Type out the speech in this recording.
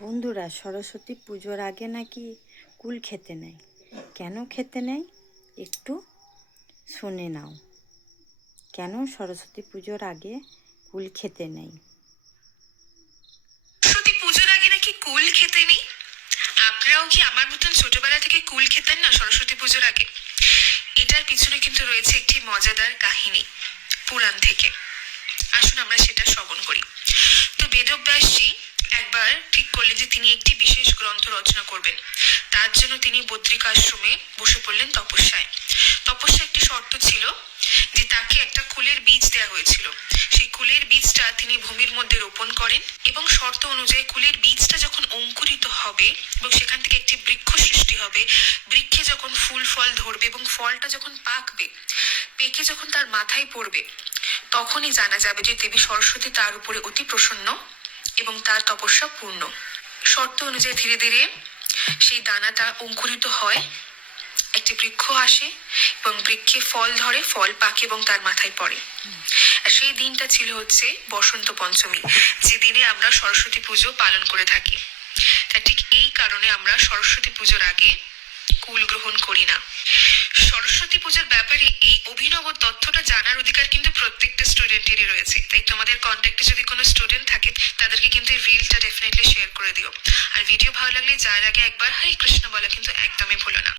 বন্ধুরা, সরস্বতী পুজোর আগে নাকি কুল খেতে নেয়। কেন খেতে নেয় একটু শুনে নাও। কেন সরস্বতী পুজোর আগে কুল খেতে নেয়? সরস্বতী পুজোর আগে নাকি কুল খেতে নেই। আপনারাও কি আমার মতন ছোটবেলা থেকে কুল খেতেন না সরস্বতী পুজোর আগে? এটার পিছনে কিন্তু রয়েছে একটি মজাদার কাহিনী পুরাণ থেকে। আসুন আমরা সেটা শ্রবণ করি। তো বেদব্যাসজি একবার ঠিক করলেন যে তিনি একটি বিশেষ গ্রন্থ রচনা করবেন। তার জন্য তিনি বদ্রিকাশ্রমে বসে পড়লেন তপস্যায়। তপস্যা একটি শর্ত ছিল যে তাকে একটা কুলের বীজ দেওয়া হয়েছিল। সেই কুলের বীজটা তিনি ভূমির মধ্যে রোপণ করেন এবং শর্ত অনুযায়ী কুলের বীজটা যখন অঙ্কুরিত হবে এবং সেখান থেকে একটি বৃক্ষ সৃষ্টি হবে, বৃক্ষে যখন ফুল ফল ধরবে এবং ফলটা যখন পাকবে, পেকে যখন তার মাথায় পড়বে, তখনই জানা যাবে যে দেবী সরস্বতী তার উপরে অতি প্রসন্ন এবং তার তপস্যা পূর্ণ। শর্ত অনুযায়ী ধীরে ধীরে সেই দানাটা অঙ্কুরিত হয়, একটি বৃক্ষ আসে এবং বৃক্ষে ফল ধরে, ফল পাকে এবং তার মাথায় পড়ে। আর সেই দিনটা ছিল হচ্ছে বসন্ত পঞ্চমী, যে দিনে আমরা সরস্বতী পুজো পালন করে থাকি। তা ঠিক এই কারণে আমরা সরস্বতী পুজোর আগে কুল গ্রহণ করি না। সরস্বতী পুজোর ব্যাপারে এই অভিনব তথ্যটা জানার অধিকার কিন্তু প্রত্যেকটা স্টুডেন্টেরই রয়েছে। তাই তোমাদের কন্ট্যাক্টে যদি কোনো স্টুডেন্ট থাকে তাদেরকে কিন্তু এই রিলটা ডেফিনেটলি শেয়ার করে দিও। আর ভিডিও ভালো লাগলে যার আগে একবার হরে কৃষ্ণ বলা কিন্তু একদমই ভুলো না।